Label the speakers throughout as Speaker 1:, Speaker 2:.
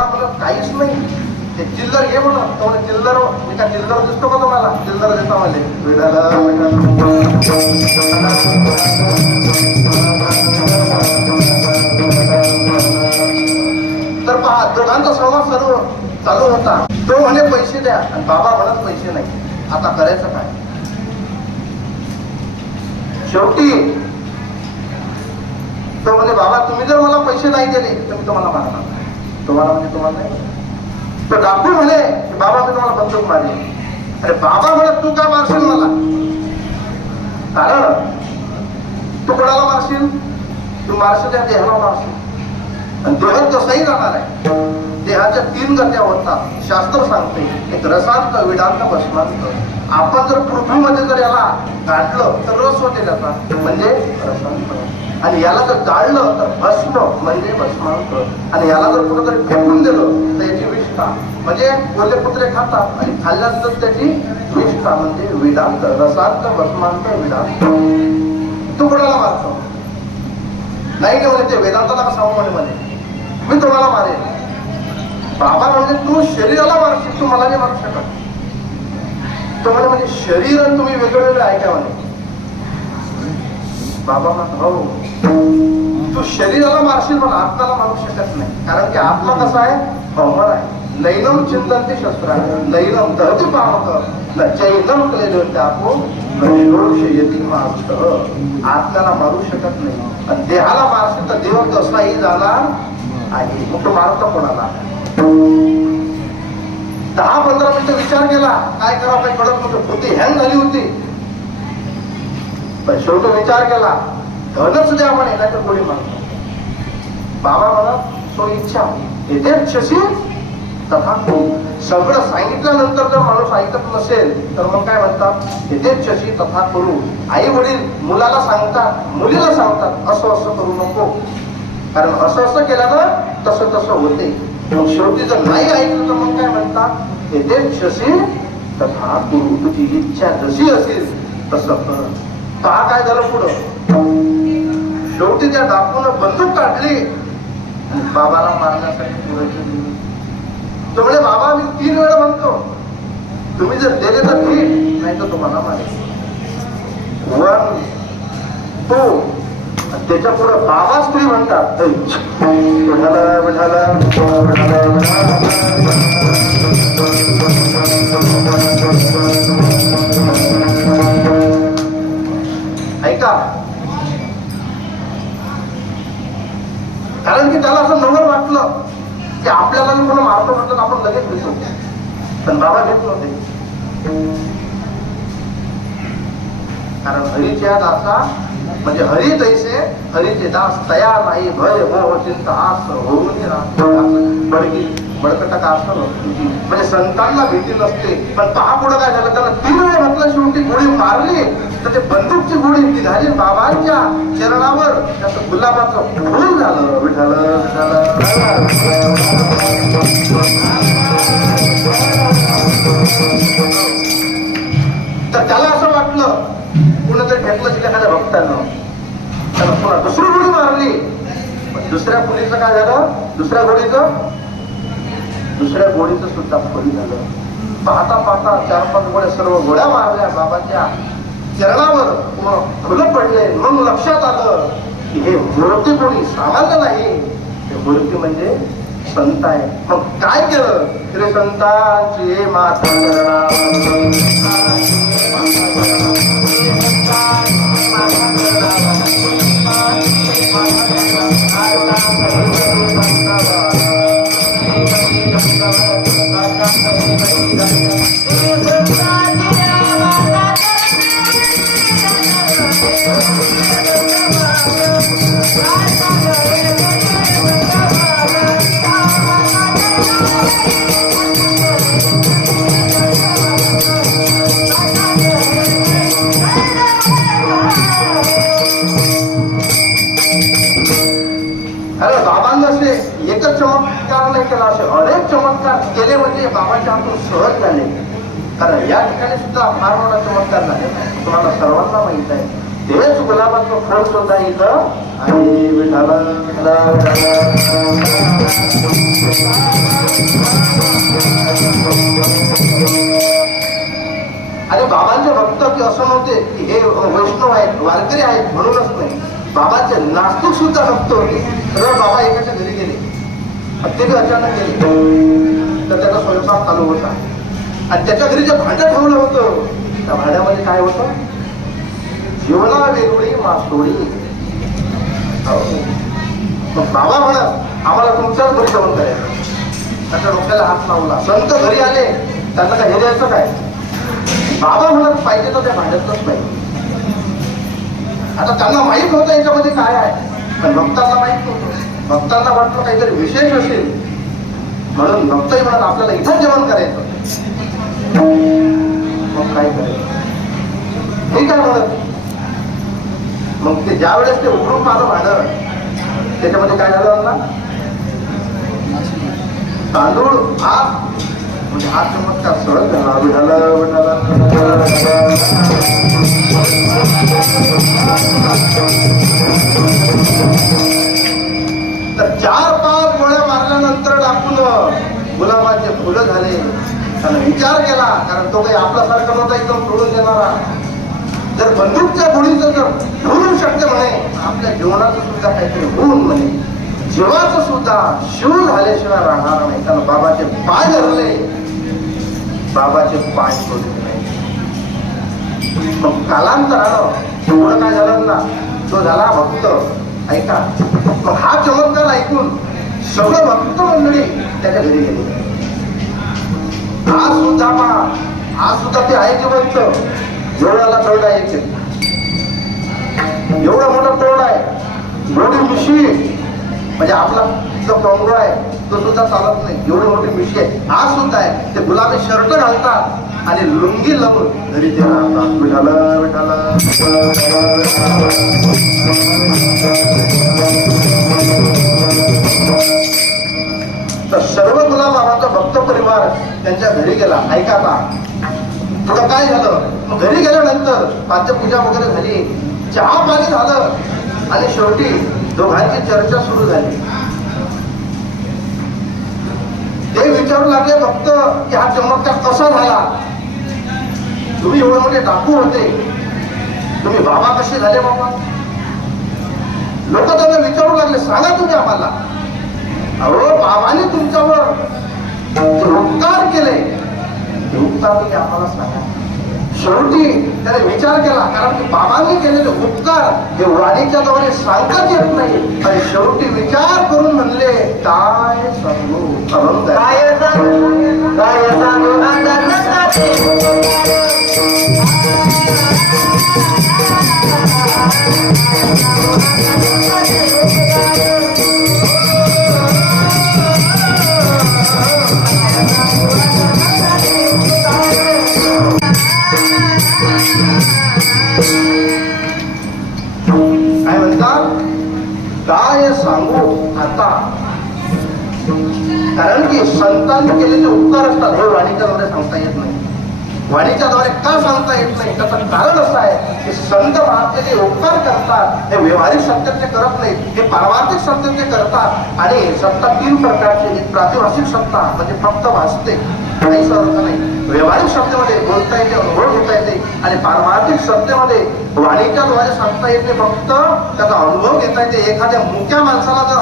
Speaker 1: मला काहीच नाही. ते चिल्लर घे म्हणून. तो चिल्लर हो. मी का चिल्लर दिसतो का तुम्हाला? चिल्लर देता मला तर पहा दोघांचा संवाद सर्व हो- चालू होता. तो म्हणे पैसे द्या. आणि बाबा म्हणत पैसे नाही. आता करायचं काय? शेवटी तो म्हणे बाबा तुम्ही जर मला पैसे नाही दिले तर मी तुम्हाला मारणार. तुम्हाला म्हणजे तुम्हाला नाही? तर डाकू म्हणे की बाबा मी तुम्हाला बंदूक मारे अरे बाबा म्हणत तू काय मारशील मला? कारण तू कोणाला मारशील? तू मारशील त्या देहाला मारशील. आणि देह तसंही जाणार आहे. देहाच्या तीन गत्या होतात शास्त्र सांगते एक रसांत विडांत भस्मांत. आपण जर पृथ्वीमध्ये जर याला गाठलं तर रस होते त्याचा. म्हणजे रसांत. आणि याला जर जाळलं तर भस्म म्हणजे भस्मांत. आणि याला जर कुठंतरी फेकून दिलं तर याची विष्ठा. म्हणजे कोल्हे कुत्रे खातात आणि खाल्ल्यानंतर त्याची विष्ठा म्हणजे वेदांत. रसांत भस्मांत वेदांत. तू कुणाला मारतो? नाही नाही म्हणे ते वेदांताला का सांगू म्हणे म्हणे? मी तुम्हाला मारेन. बाबा म्हणजे तू शरीराला मारशील तू मला नाही मारू शकत. तो म्हणे म्हणजे शरीर आणि तुम्ही वेगवेगळे ऐका आहे का? म्हणे. बाबा म्हणत भाऊ तू शरीराला मारशील पण आत्माला मारू शकत नाही. कारण की आत्मा कसा आहे? भवर आहे. नैनम चिंतन ते शस्त्र आहे नैनम धरती पाहत. न चैनम कले त्यापो आत्म्याला मारू शकत नाही. आणि देहाला मारशील तर देव कसाही झाला आहे. मग तो मारतो कोणाला? दहा पंधरा मिनिटं विचार केला. काय करावं? काही कळत नव्हतं. बुद्धी हँग झाली होती. पण शेवटी विचार केला. धनच द्या म्हणे नाही तर गोळी म्हणतो बाबा म्हणा सो इच्छा येते तथापि सगळं सांगितल्यानंतर जर माणूस ऐकत नसेल तर मग काय म्हणतात? येते तथा करू. आई वडील मुलाला सांगतात मुलीला सांगतात असं असं करू नको. कारण असं असं केल्यानं तसं तसं होते. मग शेवटी जर नाही ऐकलं तर मग काय म्हणतात? येते तथा करू. तुझी इच्छा जशी असेल तसं कर. का काय झालं पुढं? शेवटी त्या डाकून बंदूक काढली. बाबाला मारण्यासाठी पुढे तो म्हणजे बाबा मी तीन वेळा म्हणतो तुम्ही जर दिले तर ठीक नाही तर तुम्हाला मारेल. वन टू त्याच्या पुढे बाबाच तुम्ही म्हणतात? ऐ, विठाला, विठाला, विठाला, नाही का? कारण की त्याला असं नवल वाटलं की आपल्याला जर कोणा मारतो म्हटलं आपण लगेच घेतो पण बाबा घेत नव्हते कारण हरीच्या दासा म्हणजे हरी तैसे हरीचे दास तया नाही. भय मोह चिंता आस होऊन बडगी बळकटा का असतो म्हणजे संतांना भीती नसते पण पहा पुढं काय झालं? त्याला तीन वेळ म्हटलं शेवटी गोळी मारली. तर ते बंदूकची गोळी निघाली बाबांच्या चरणावर. त्याचं गुलाबाचं फूल झालं विठाल तर त्याला असं वाटलं कुणीतरी घेतलं की एखाद्या भक्तानं. त्याला पुन्हा दुसरी गोळी मारली. दुसऱ्या मुलीचं काय झालं? दुसऱ्या गोळीचं दुसऱ्या गोळीचं सुद्धा फळी झालं. पाहता पाहता चार पाच गोळ्या सर्व गोळ्या मारल्या बाबाच्या चरणावर. मग फुलं पडले. मग लक्षात आलं की हे मूर्ती कोणी सामान्य नाही. हे मूर्ती म्हणजे संत आहे. मग काय केलं? तरी संतांची माता एकच चमत्कार नाही केला असे अनेक चमत्कार केले म्हणजे बाबाच्या हातून सहज झाले. कारण या ठिकाणी सुद्धा फार मोठा चमत्कार झाले तुम्हाला सर्वांना माहीत आहे तेच गुलाबाचं फळ सुद्धा इथं आहे विठाला विठाला आणि बाबांचे भक्त की असं नव्हते की हे वैष्णव आहेत वारकरी आहेत म्हणूनच नाही. बाबांचे नास्तिक सुद्धा भक्त होते. तर बाबा एकाच्या घरी गेले. ते बी अचानक गेले. तर त्याचा स्वयंपाक चालू होता. आणि त्याच्या घरी जे भांडं ठेवलं होतं त्या भांड्यामध्ये काय होतं? जीवना वेगळी मासोळी. हो. मग बाबा म्हणत आम्हाला तुमच्याच घरी जेवण करायचं त्याच्या डोक्याला हात लावला. संत घरी आले त्यांना काय हे द्यायचं काय? बाबा म्हणत पाहिजे तर त्या भांड्यातच पाहिजे. आता त्यांना माहीत होतं याच्यामध्ये काय आहे. पण भक्तांना माहीत नव्हतं. भक्तांना वाटलं काहीतरी विशेष असेल. म्हणून भक्तही म्हणत आपल्याला इथं जेवण करायचं. मग काय करायचं? ठीक आहे म्हणत? मग ते ज्या वेळेस ते उघडून माझं भांडण त्याच्यामध्ये काय झालं ना तांदूळ भात. म्हणजे हा चमत्कार सळत झाला. तर चार पाच गोळ्या मारल्यानंतर टाकून गुलाबाचे फुलं झाले. त्यानं विचार केला कारण तो काही आपल्यासारखा नव्हता एकदम सोडून देणारा. जर बंदूकच्या गोळीचं जर होऊ शकते म्हणे आपल्या जीवनाचं सुद्धा काहीतरी होऊन जीवाचं सुद्धा शिव झाल्याशिवाय राहणार नाही. कारण बाबाचे पाय धरले. बाबाचे पाय सोडले नाही. मग कालांतरानं तेवढं काय झालं ना तो झाला भक्त. ऐका मग हा चमत्कार ऐकून सगळं भक्त मंडळी त्याच्या घरी गेली. आज सुद्धा पहा आज सुद्धा ते आहे जिवंत जोडाला तोड येते एवढा मोठा तोड आहे. मोठी मिशी म्हणजे आपला जो कॉंग्रो आहे तो सुद्धा चालत नाही. एवढे मोठी मिशी आहे आज सुद्धा आहे ते गुलाबी शर्ट घालतात आणि लुंगी लावून घरी ते तर सर्व गुलाबाबांचा भक्त परिवार त्यांच्या घरी गेला. ऐका आता. तुला काय झालं? मग घरी गेल्यानंतर पाद्यपूजा वगैरे झाली. चहा पाणी झालं. आणि शेवटी दोघांची चर्चा सुरू झाली. ते विचारू लागले फक्त की हा चमत्कार कसा झाला? तुम्ही एवढे मोठे डाकू होते. तुम्ही बाबा कसे झाले बाबा? लोक त्यांना विचारू लागले सांगा तुम्ही आम्हाला. अहो बाबाने तुमच्यावर उपकार केले. उपकार तुम्ही आम्हाला सांगा. शेवटी त्याने विचार केला कारण की बाबांनी केलेले उपकार हे वाणीच्या द्वारे सांगताच येत नाही आणि शेवटी विचार करून म्हणले काय सांगू? अभंग
Speaker 2: काय सांगू? काय सांगू?
Speaker 1: कारण की संतांनी केलेले उपकार असतात हे वाणिज्याद्वारे सांगता येत नाही. वाणीच्या द्वारे का सांगता येत नाही? त्याचं कारण असं आहे की संत महात्मे जे उपकार करतात हे व्यवहारिक सत्याचे करत नाहीत हे पारमार्थिक सत्याचे करतात आणि सत्ता तीन प्रकारची एक प्रातिभाषिक सत्ता म्हणजे फक्त वाचते काहीच अर्थ नाही. व्यवहारिक सत्तेमध्ये बोलता येते अनुभव घेता येते आणि पारमार्थिक सत्तेमध्ये वाणिज्याद्वारे सांगता येते फक्त त्याचा अनुभव घेता येते. एखाद्या मुक्या माणसाला जर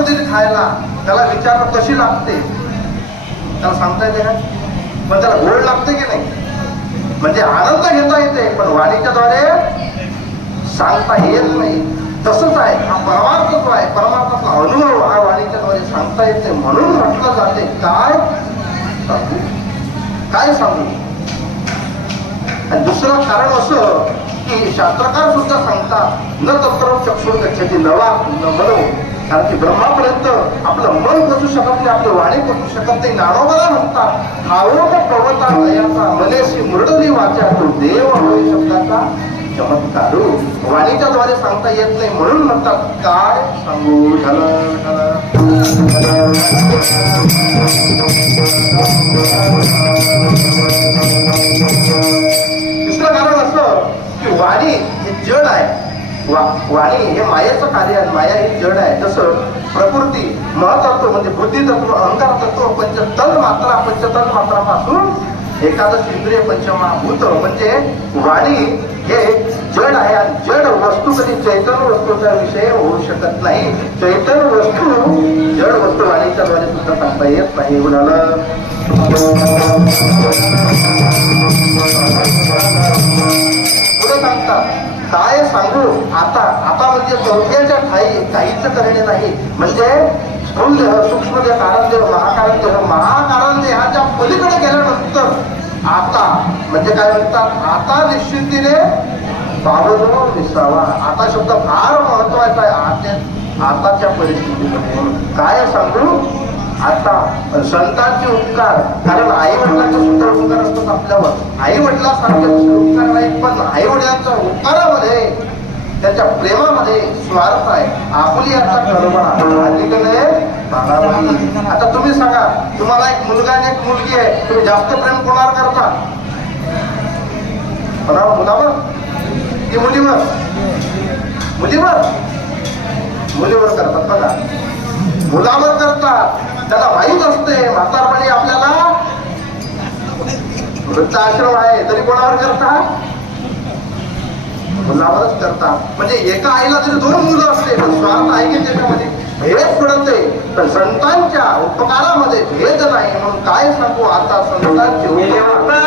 Speaker 1: पद्धतीने खायला त्याला विचारणं कशी लागते? त्याला सांगता येते का? पण त्याला गोड लागते की नाही? म्हणजे आनंद घेता येते पण वाणीच्या द्वारे सांगता येत नाही. तसंच आहे हा परमार्थ जो आहे परमार्थाचा अनुभव हा वाणीच्या द्वारे सांगता येते म्हणून म्हटलं जाते. काय? सांगू. काय सांगू? आणि दुसरं कारण असं की शास्त्रकार सुद्धा सांगतात न तत्र चक्षुर गच्छती नवा न मनो कारण की ब्रह्मापर्यंत आपलं मन पोचू शकत नाही आपलं वाणी पोचू शकत नाही नारोबाला म्हणतात भावोक प्रवता हयाचा मनेशी मुरडली वाचा तो देव होई शब्दाचा चमत्कारू. वाणीच्या द्वारे सांगता येत नाही म्हणून म्हणतात काय सांगू झालं दुसरं तिसरं कारण असं की वाणी हे जड आहे. वाणी हे मायाचं कार्य आहे. माया ही जड आहे. जसं प्रकृती महतत्व म्हणजे बुद्धितत्व अहंकार तत्व पंचतन मात्रा पंचतन मात्रापासून एखादं इंद्रिय पंचमहाभूत म्हणजे वाणी हे जड आहे आणि जड वस्तू कधी चैतन्य वस्तूचा विषय होऊ शकत नाही. चैतन्य वस्तू जड वस्तू वाणीच्या द्वारे सुद्धा सांगता येत नाही. एवढं पुढे सांगतात. काय सांगू? आता आता म्हणजे चौथ्याच्या ठाई काहीच करणे नाही. म्हणजे स्थूलदेह सूक्ष्मदेह सूक्ष्म महाकारणदेह कारण देह पलीकडे गेल्यानंतर आता म्हणजे काय म्हणतात? आता निश्चितीने बाबनो विसावा आता शब्द फार महत्त्वाचा आहे. आताच्या परिस्थितीमध्ये. काय सांगू? आता संतांचे उपकार कारण आई वडिलांचे सुद्धा उपकार असतात आपल्यावर. आई वडिलांसारखे उपकार नाही पण आई वडिलांच्या त्याच्या प्रेमामध्ये स्वार्थ आहे. आपुली आता कर्मा आता तुम्ही सांगा तुम्हाला एक मुलगा आणि एक मुलगी आहे. तुम्ही जास्त प्रेम कोणावर करता? कोणावर मुलावर? की मुलीवर? मुलीवर? मुलीवर करतात बघा. मुलावर करतात. त्याला माहीत असते म्हातारपणी आपल्याला वृद्धाश्रम आहे. तरी कोणावर करता? मुलावरच करतात म्हणजे एका आईला तरी दोन मुलं असते पण स्वार्थ आहे की त्याच्यामध्ये भेद पडते तर संतांच्या उपकारामध्ये भेद नाही म्हणून काय सांगू? आता संतांचे उपकार.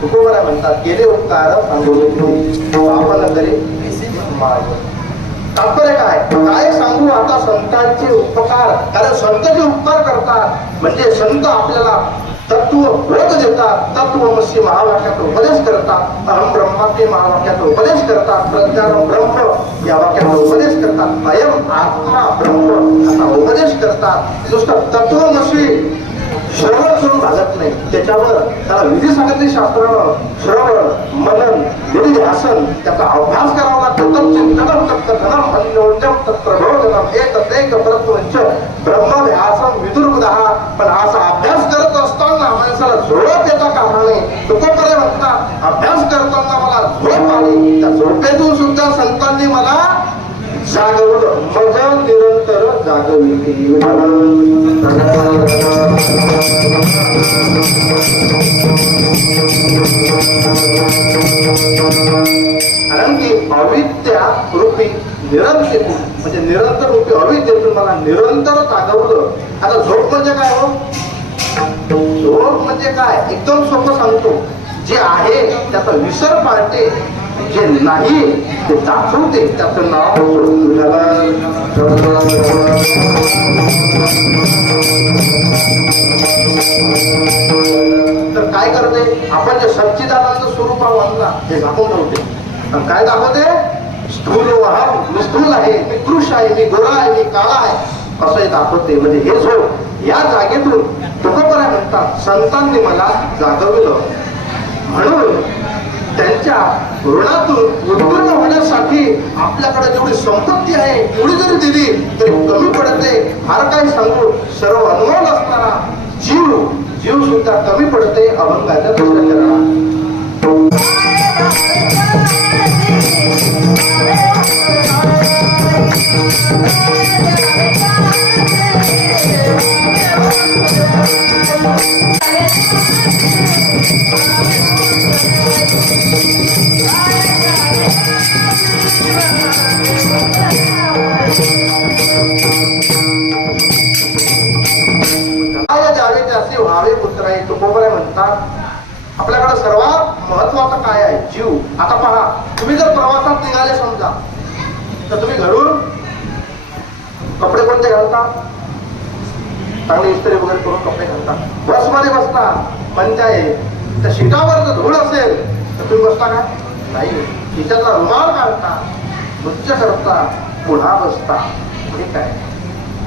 Speaker 1: तुकोबरा म्हणतात गेले उपकार सांगोले आपण तरी माय तात्पर्य काय? काय सांगू आता संतांचे उपकार? कारण संत जे उपकार करतात. म्हणजे संत आपल्याला तत्व बोध देतात. तत्वमसी महावाक्याचा उपदेश करतात. अहम ब्रह्माते महावाक्याचा उपदेश करतात. प्रज्ञान ब्रह्म या वाक्याचा उपदेश करतात. अयम आत्मा ब्रह्म असा उपदेश करतात. नुसतं तत्वमसी श्रवण सुरू भागत नाही. त्याच्यावर त्याला विधी सांगितले शास्त्रानं. श्रवण मनन ध्यासन त्याचा अभ्यास करावा लागतो. चिंतनम तत्र धनम अन्योन्यम तत्र भोजनम एक एक परत्वंच ब्रह्मध्यासन विदुर्बुदहा पण असा अभ्यास करत असताना माणसाला झोप येता कामा नये. तुकोपरे म्हणतात अभ्यास करताना मला झोप आली. त्या झोपेतून सुद्धा संतांनी मला जागवलं मग निरंतर जागविली कारण की अविद्या रूपी निरंतर म्हणजे निरंतर रूपी अविद्येतून मला निरंतर जागवलं आता झोप म्हणजे काय हो? झोप म्हणजे काय? एकदम सोपं सांगतो. जे आहे त्याचा विसर पाळते जे नाही ते दाखवते त्याचं नाव तर काय करते आपण जे सच्चिदानंद स्वरूपा आणला हे दाखवून ठेवते काय दाखवते स्थूल वाहन मी स्थूल आहे मी कृष आहे मी गोरा आहे मी काळा आहे असं हे दाखवते म्हणजे हे झोप या जागेतून तुकोपरा म्हणतात संतांनी मला जागविलं म्हणून त्यांच्या ऋणातून उत्पन्न होण्यासाठी आपल्याकडे जेवढी संपत्ती आहे एवढी जरी दिली तरी कमी पडते फार काही सांगू? सर्व अनुभव असताना जीव जीव सुद्धा कमी पडते अभंगाच्या दुसऱ्या तुकोबरे म्हणतात. आपल्याकडे सर्वात महत्वाचं काय आहे? जीव. आता पहा तुम्ही जर प्रवासात निघाले समजा तर तुम्ही घरून कपडे कोणते घालता? चांगले इस्त्री वगैरे करून कपडे घालता. बसमध्ये बसता पण त्या त्या सीटावर जर धूळ असेल तुम्ही बसता का नाही. खिशातला रुमाल काढता नृत्य करता. पुन्हा बसता. म्हणजे ठीक आहे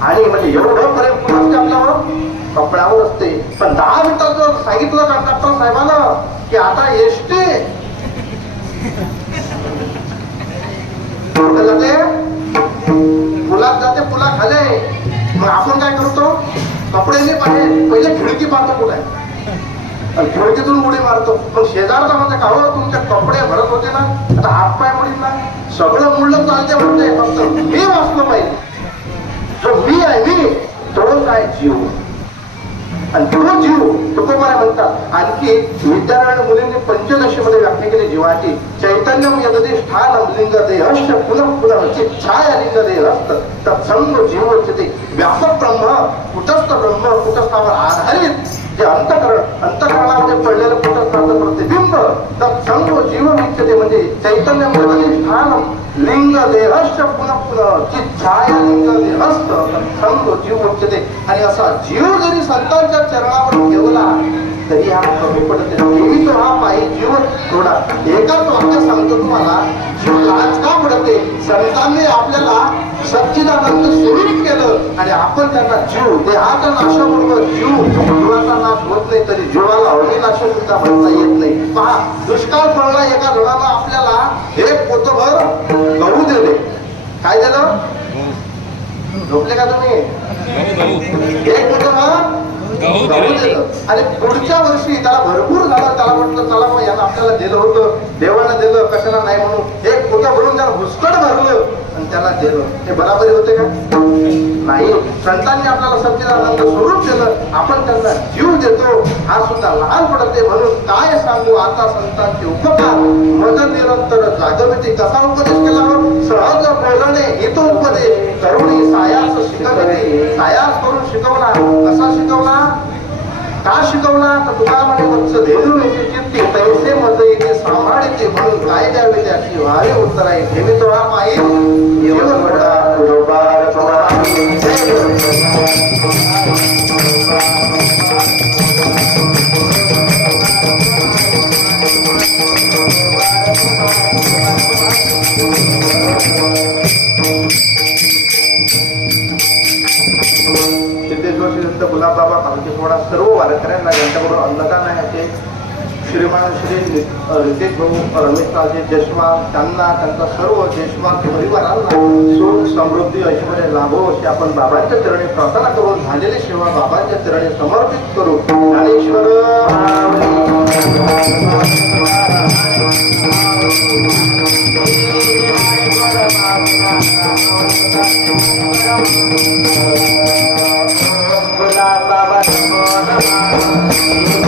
Speaker 1: आणि म्हणजे एवढं पर्यंत असते आपल्यावर कपड्यावर असते. पण दहा मिनिटात जर सांगितलं डॉक्टर साहेबानं की आता एसटी? जाते पुलात जाते पुला खाले मग आपण काय करतो? कपडे नाही पाहिजे पहिले खिडकी पाहतो कुठे? खिडकीतून उडी मारतो. पण शेजारचा म्हणजे का हो तुमचे कपडे भरत होते ना? आता हात पाय मुडीत ना? सगळं मुलं चालते म्हणते फक्त मी वाचलो पाहिजे. जो मी आहे मी तो काय जीव? आणि तो जीव तुकोबारा म्हणतात आणखी विद्यारायण मुलींनी पंचदशीमध्ये व्याख्या केली जीवाची. चैतन्यम यदि स्थानम लिंग देहश्च पुनः पुनः छाया लिंग देहस्त तत्संग जीव ते व्यापक ब्रह्म कुटस्थ ब्रह्म कुटस्थावर आधारित जे अंतकरण अंतकरणामध्ये पडलेलं कुटस्थाचं प्रतिबिंब तत्संग जीव उच्यते म्हणजे चैतन्य यदि लिंग देहश्च पुनः पुनः जी छाया लिंग देहस्त संघ जीव उच्चते आणि असा जीव जरी संतांच्या चरणावर ठेवला तरी हा कमी पडते नेहमी तो हा पायी जीव थोडा एकाच वाक्य सांगतो तुम्हाला जीव लाज का पडते? संतांनी आपल्याला सच्चिदानंद स्वरूप केलं आणि आपण त्यांना जीव देहाचा नाशापूर्वक जीव जीवाचा नाश होत नाही तरी जीवाला अग्निनाश सुद्धा म्हणता येत नाही. पहा दुष्काळ पडला एका जणाला आपल्याला एक पोतभर गहू दिले काय दिलं झोपले का तुम्ही? एक पोतभर. आणि पुढच्या वर्षी त्याला भरपूर झालं त्याला म्हटलं चला मग यानं आपल्याला दिलं होतं देवानं दिलं कशाला नाही म्हणून. एक पोतं भरून त्याला भुसकट भरलं. त्याला दिलं ते बराबरी होते का? नाही. संतांनी आपल्याला सच्चिदानंद स्वरूप दिलं. आपण त्यांना जीव देतो. हा सुद्धा लहान पडते म्हणून काय सांगू? आता संतांचे उपकार. मज निरंतर जागविते कसा उपदेश केला? सहज बोलणे हित उपदेश तरुणी सायास शिकवते. सायास करून शिकवला कसा शिकवला का शिकवला तर तुला म्हणे वत्स धेनू येते चित्ती तैसे मज येते सांभाळते म्हणून काय द्यावे त्याची वारे उत्तर आहे ठेवी तो हा पायी जीवन घडा अंधकार ते श्रीमान श्री रितेश भाऊ रमेशराजे देशमाल त्यांना त्यांचा सर्व देशमाल परिवाराला सुख समृद्धी ऐश्वर्य लाभो असे आपण बाबांच्या चरणी प्रार्थना करून झालेली सेवा बाबांच्या चरणी समर्पित करू. Dnyaneshwar
Speaker 2: Thank you.